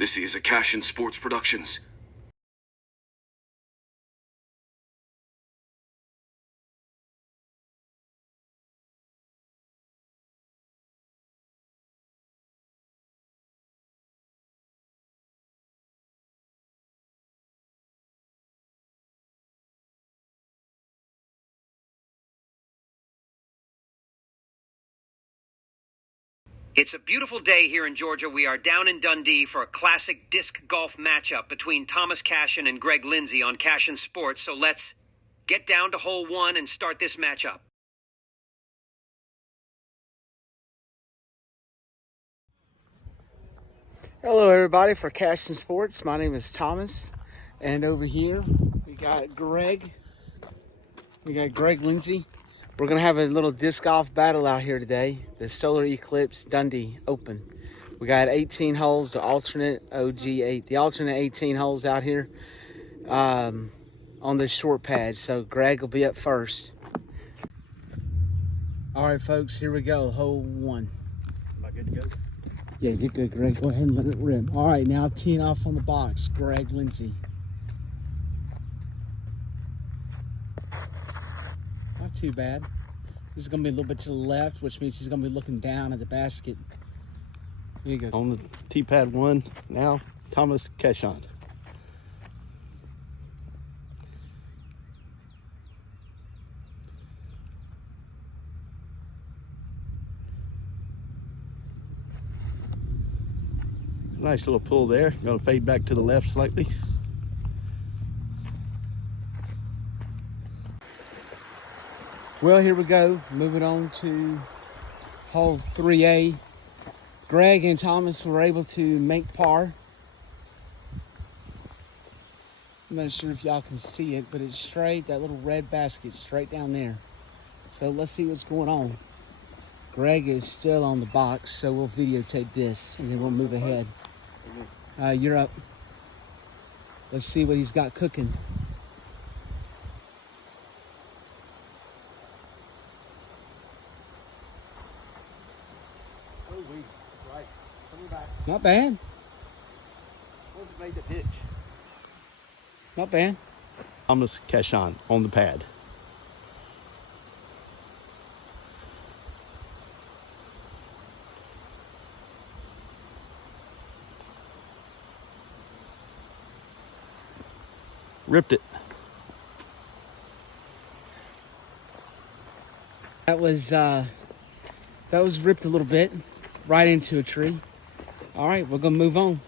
This is a Cashon Sports Productions. It's a beautiful day here in Georgia. We are down in Dundee for a classic disc golf matchup between Thomas Cashon and Greg Lindsay on Cashon Sports. So let's get down to hole one and start this matchup. Hello everybody for Cashon Sports. My name is Thomas, and over here we got Greg. We got Greg Lindsay. We're gonna have a little disc golf battle out here today. The Solar Eclipse Dundee Open. We got 18 holes, the alternate 18 holes out here on this short pad. So Greg will be up first. All right, folks, here we go. Hole one. Am I good to go? Yeah, you're good, Greg. Go ahead and let it rip. All right, now teeing off on the box, Greg Lindsay. Not too bad. This is going to be a little bit to the left, which means he's going to be looking down at the basket. Here you go. On the tee pad one, now Thomas Cashon. Nice little pull there. Going to fade back to the left slightly. Well, here we go. Moving on to hole 3A. Greg and Thomas were able to make par. I'm not sure if y'all can see it, but it's straight, that little red basket straight down there. So let's see what's going on. Greg is still on the box, so we'll videotape this and then we'll move ahead. You're up. Let's see what he's got cooking. Right. Coming back. Not bad. Made the pitch. Not bad. Thomas Cashon on the pad. Ripped it. That was ripped a little bit, right into a tree. All right, we're gonna move on.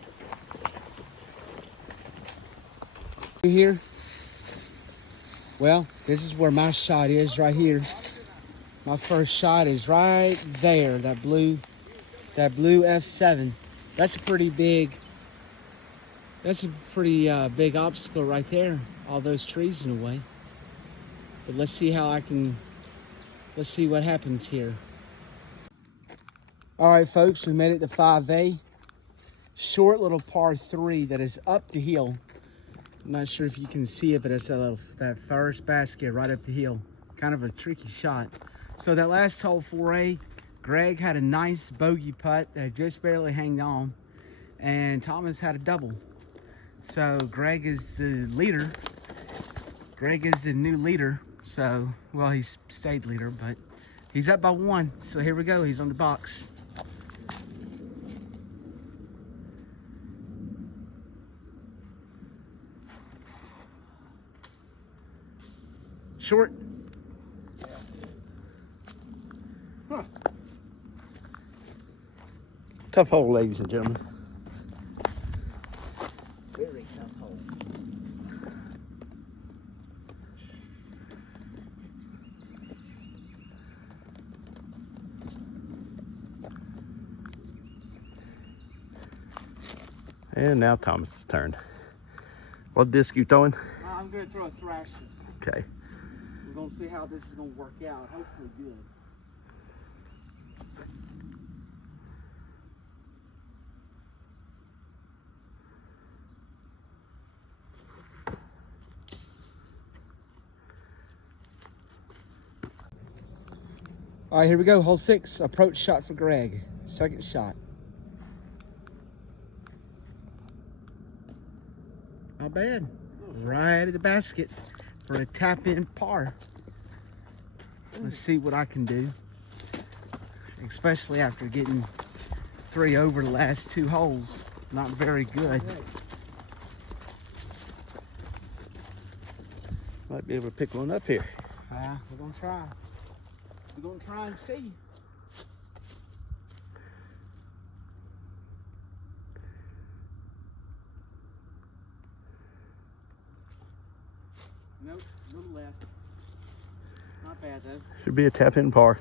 Here, well, this is where my shot is, right here. My first shot is right there, that blue F7. That's a pretty big obstacle right there, all those trees in the way. But let's see what happens here. All right, folks, we made it to 5A. Short little par 3 that is up the hill. I'm not sure if you can see it, but it's that first basket right up the hill. Kind of a tricky shot. So that last hole, 4A, Greg had a nice bogey putt that just barely hanged on, and Thomas had a double. So Greg is the leader. Greg is the new leader. So, well, he's stayed leader, but he's up by 1. So here we go. He's on the box. Short. Huh. Tough hole, ladies and gentlemen. Very tough hole. And now Thomas' turn. What disc you throwing? I'm going to throw a thrasher. Okay. We're going to see how this is going to work out. Hopefully good. All right, here we go. Hole 6, approach shot for Greg. Second shot. Not bad. Right at the basket for a tap-in par. Let's see what I can do. Especially after getting 3 over the last 2 holes. Not very good. Might be able to pick one up here. We're gonna try. We're gonna try and see. Nope, a little left. Not bad though. Should be a tap-in par.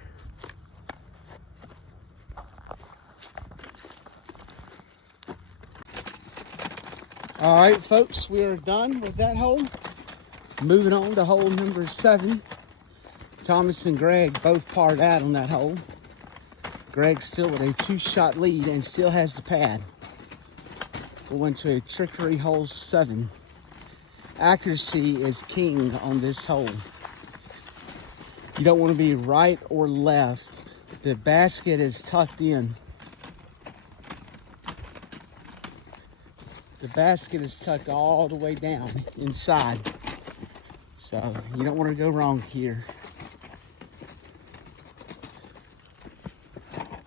All right, folks, we are done with that hole. Moving on to hole number 7. Thomas and Greg both parred out on that hole. Greg still with a 2-shot lead and still has the pad. Going to a trickery hole 7. Accuracy is king on this hole. You don't want to be right or left. The basket is tucked in. The basket is tucked all the way down inside. So you don't want to go wrong here.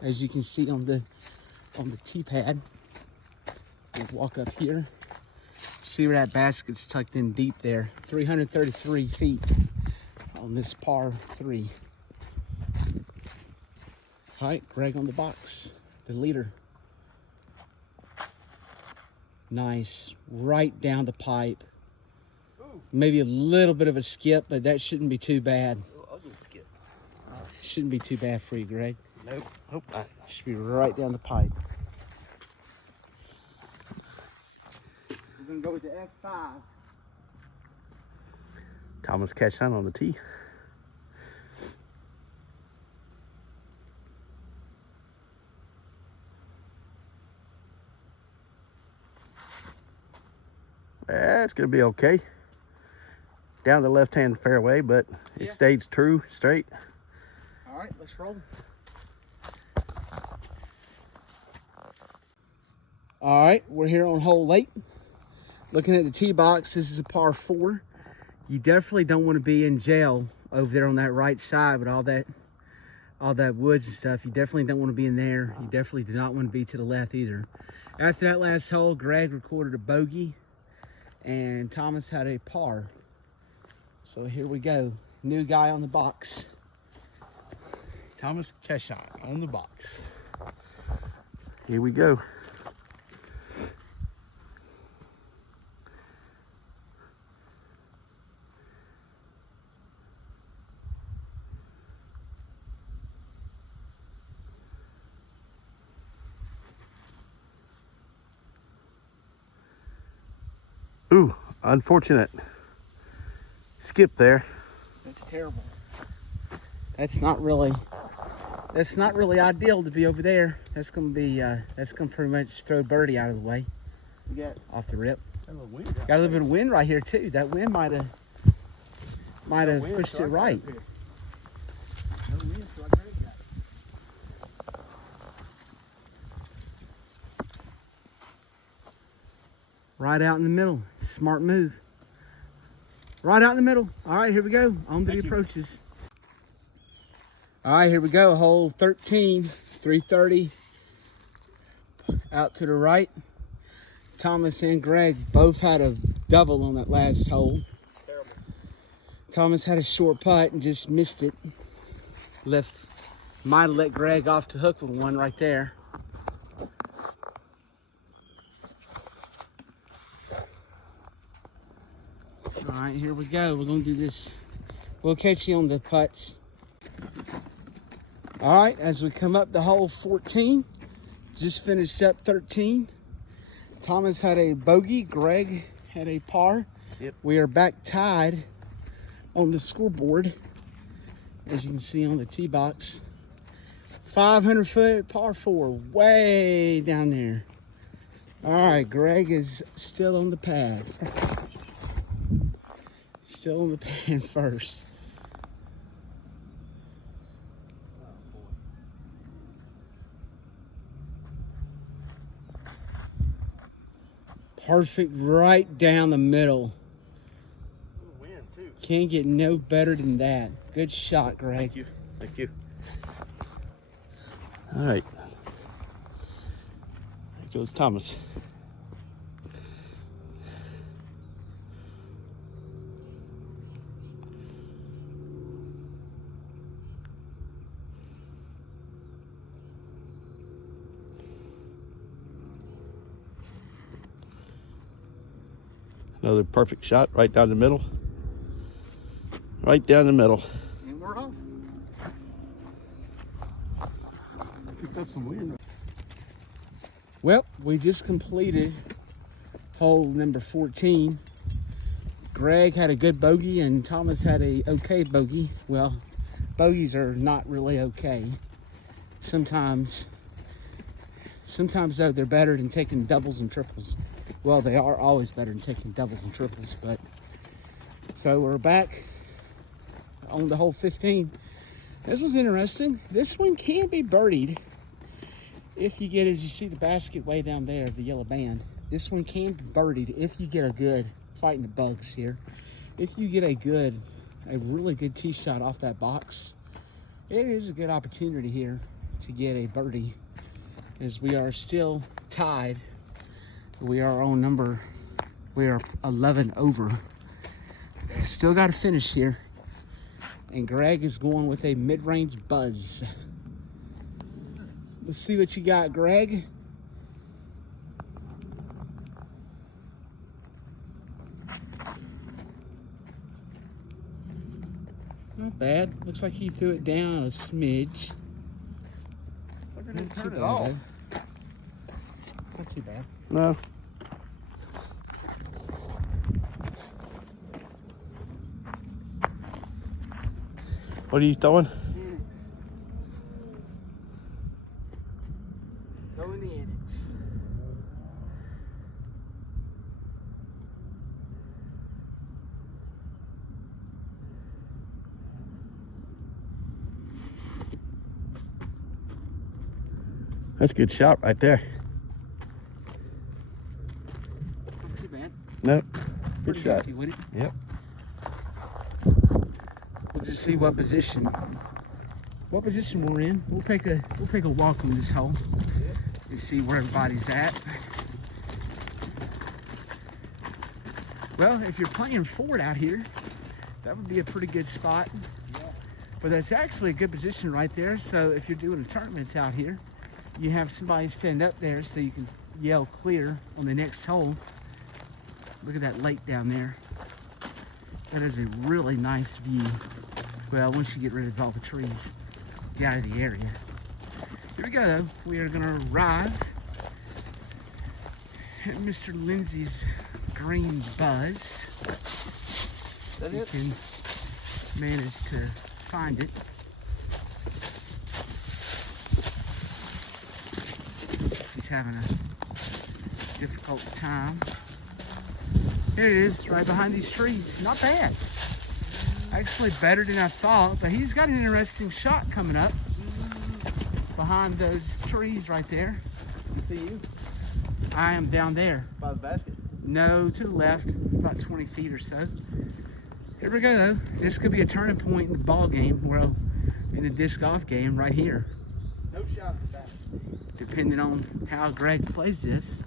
As you can see on the tee pad, we'll walk up here. See where that basket's tucked in deep there. 333 feet on this par 3. All right, Greg on the box, the leader. Nice, right down the pipe. Maybe a little bit of a skip, but that shouldn't be too bad. Ugly skip. Shouldn't be too bad for you, Greg. Nope, hope not. Should be right down the pipe. We're gonna go with the F5. Thomas Cashon on the tee. That's going to be okay. Down the left-hand fairway, but it stayed true, straight. All right, let's roll. All right, we're here on hole 8. Looking at the tee box, this is a par 4. You definitely don't want to be in jail over there on that right side with all that woods and stuff. You definitely don't want to be in there. You definitely do not want to be to the left either. After that last hole, Greg recorded a bogey and Thomas had a par. So here we go. New guy on the box. Thomas Cashon on the box. Here we go. Ooh, unfortunate skip there. That's terrible. That's not really ideal to be over there. That's gonna pretty much throw birdie out of the way. We got off the rip. Got a little bit of wind right here too. That wind might have pushed it right. Right out in the middle. Smart move. Right out in the middle. All right, here we go. On to the approaches. All right, here we go. Hole 13, 330. Out to the right. Thomas and Greg both had a double on that last hole. Terrible. Thomas had a short putt and just missed it. Might have let Greg off the hook with one right there. All right, here we go. We're going to do this. We'll catch you on the putts. All right, as we come up to hole 14, just finished up 13. Thomas had a bogey. Greg had a par. Yep. We are back tied on the scoreboard, as you can see on the tee box. 500-foot par 4, way down there. All right, Greg is still on the pad. Still on the pan first. Perfect right down the middle. Wind too. Can't get no better than that. Good shot, Greg. Thank you. Thank you. All right. There goes Thomas. Another perfect shot right down the middle. Right down the middle. And we're off. Picked up some wind. Well, we just completed hole number 14. Greg had a good bogey and Thomas had a okay bogey. Well, bogeys are not really okay. Sometimes though, they're better than taking doubles and triples. Well, they are always better than taking doubles and triples, but so we're back on the hole 15. This was interesting. This one can be birdied if you get, as you see the basket way down there, the yellow band. This one can be birdied if you get a good, fighting the bugs here, if you get a really good tee shot off that box. It is a good opportunity here to get a birdie, as we are still tied. We are 11 over. Still got to finish here. And Greg is going with a mid-range buzz. Let's see what you got, Greg. Not bad. Looks like he threw it down a smidge. Not too bad, though. Not too bad. No. What are you throwing? Throwing the annex. That's a good shot right there. Not too bad. Nope. Good Pretty shot. happy with it. Yep. We'll just see what position we're in. We'll take a walk on this hole and see where everybody's at. Well, if you're playing forward out here, that would be a pretty good spot. But that's actually a good position right there. So if you're doing tournaments out here, you have somebody stand up there so you can yell clear on the next hole. Look at that lake down there. That is a really nice view. Well, once you get rid of all the trees, get out of the area. Here we go, though. We are gonna arrive at Mr. Lindsay's green buzz. That You it? can manage to find it. He's having a difficult time. There it is, right behind these trees. Not bad. Actually better than I thought, but he's got an interesting shot coming up behind those trees right there. See you I am down there. by the basket. No, to the left, about 20 feet or so. Here we go, though. This could be a turning point in the ball game, well, in the disc golf game right here. No shot at the basket. Depending on how Greg plays this.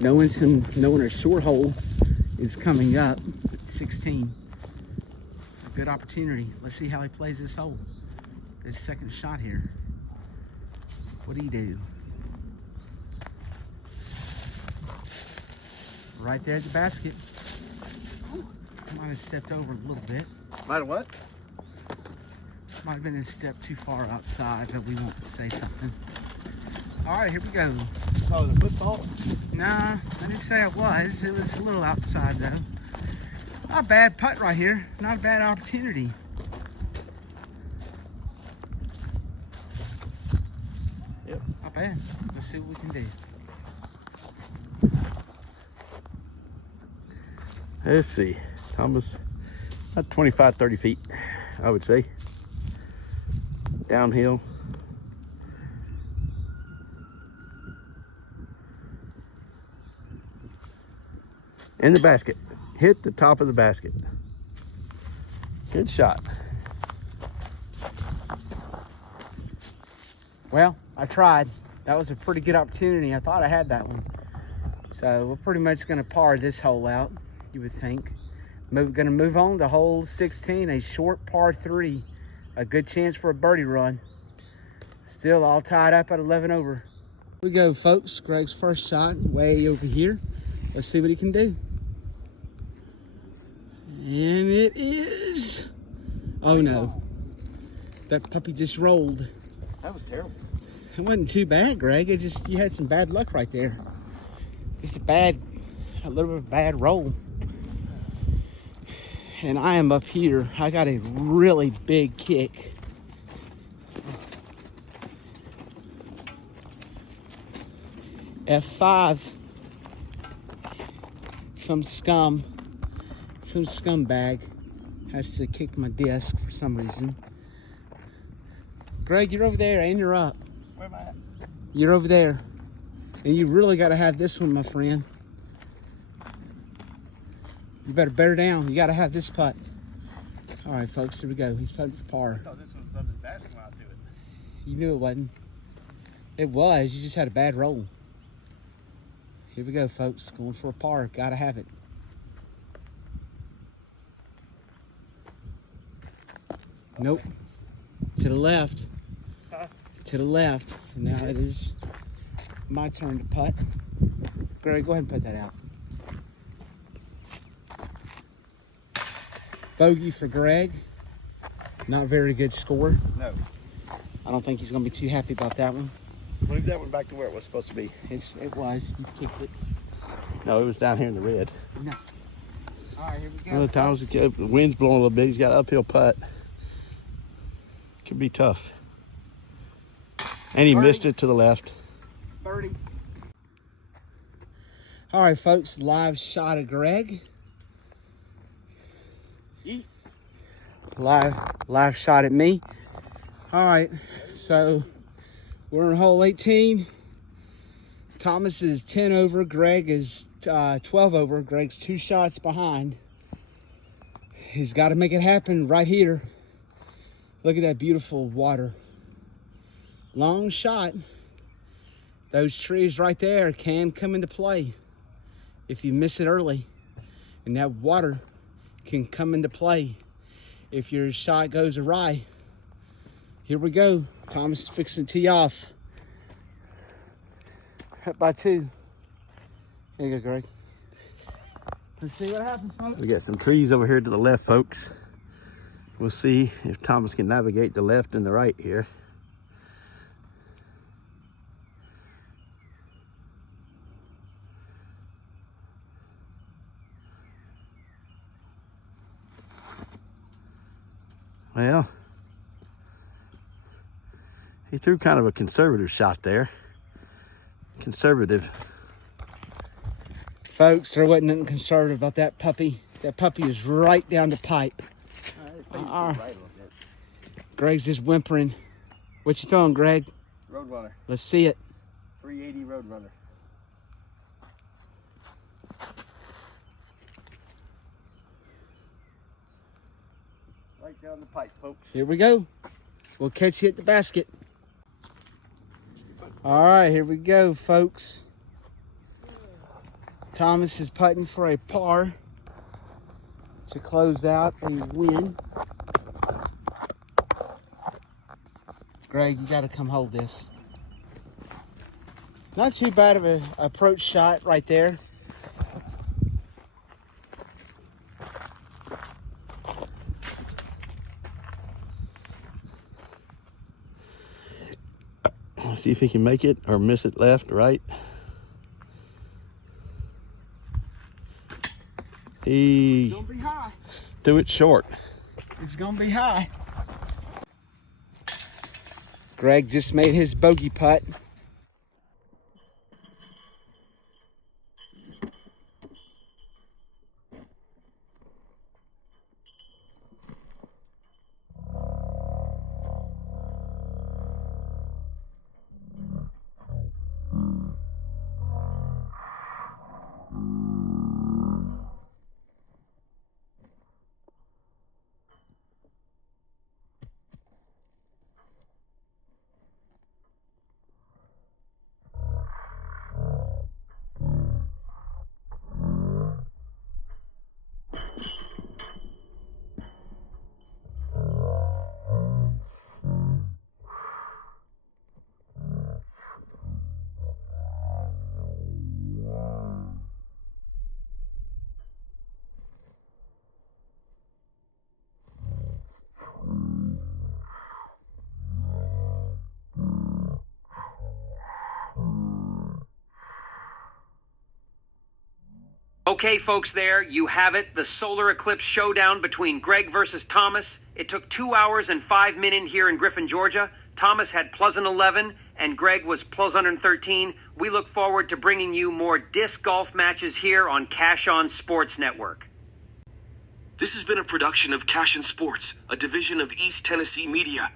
Knowing a short hole is coming up, 16. A good opportunity. Let's see how he plays this hole. This second shot here. What do you do? Right there at the basket. Might have stepped over a little bit. Matter what? Might have been a step too far outside, but we won't say something. All right, here we go. Oh, the football? Nah, I didn't say it was. It was a little outside, though. Not a bad putt right here. Not a bad opportunity. Yep. Not bad. Let's see what we can do. Let's see. Thomas, about 25, 30 feet, I would say. Downhill. In the basket. Hit the top of the basket. Good shot. Well, I tried. That was a pretty good opportunity. I thought I had that one. So we're pretty much going to par this hole out, you would think. Going to move on to hole 16, a short par 3. A good chance for a birdie run. Still all tied up at 11 over. Here we go, folks. Greg's first shot way over here. Let's see what he can do. And it is... Oh no. That puppy just rolled. That was terrible. It wasn't too bad, Greg. It just, you had some bad luck right there. Just a little bit of bad roll. And I am up here. I got a really big kick. F5. Some scumbag has to kick my disc for some reason. Greg, you're over there and you're up. Where am I at? You're over there. And you really got to have this one, my friend. You better bear down. You got to have this putt. All right, folks, here we go. He's putting for par. I thought this was something bashing when I do it. You knew it wasn't. It was. You just had a bad roll. Here we go, folks. Going for a par. Got to have it. Nope. To the left. Huh? To the left. And now it is my turn to putt. Greg, go ahead and put that out. Bogey for Greg. Not very good score. No. I don't think he's going to be too happy about that one. Move that one back to where it was supposed to be. It was. You kicked it. No, it was down here in the red. No. All right, here we go. Other times the wind's blowing a little bit. He's got an uphill putt. Could be tough. And he missed it to the left. Birdie. All right, folks. Live shot of Greg. Eat. Live shot at me. All right, so we're in hole 18. Thomas is 10 over. Greg is 12 over. Greg's 2 shots behind. He's got to make it happen right here. Look at that beautiful water. Long shot. Those trees right there can come into play if you miss it early. And that water can come into play if your shot goes awry. Here we go. Thomas is fixing to tee off. Up by 2. Here you go, Greg. Let's see what happens, folks. We got some trees over here to the left, folks. We'll see if Thomas can navigate the left and the right here. Well, he threw kind of a conservative shot there. Conservative. Folks, there wasn't nothing conservative about that puppy. That puppy is right down the pipe. Greg's just whimpering. What you throwing, Greg? Roadrunner. Let's see it. 380 Roadrunner. Right down the pipe, folks. Here we go. We'll catch you at the basket. All right, here we go, folks. Thomas is putting for a par to close out a win. Greg, you got to come hold this. Not too bad of an approach shot right there. Let's see if he can make it or miss it left, right. He It's gonna be high. threw it short. It's gonna be high. Greg just made his bogey putt. Okay, folks, there you have it. The solar eclipse showdown between Greg versus Thomas. It took 2 hours and 5 minutes here in Griffin, Georgia. Thomas had +an 11 and Greg was +an 13. We look forward to bringing you more disc golf matches here on Cashon Sports Network. This has been a production of Cashon Sports, a division of East Tennessee Media.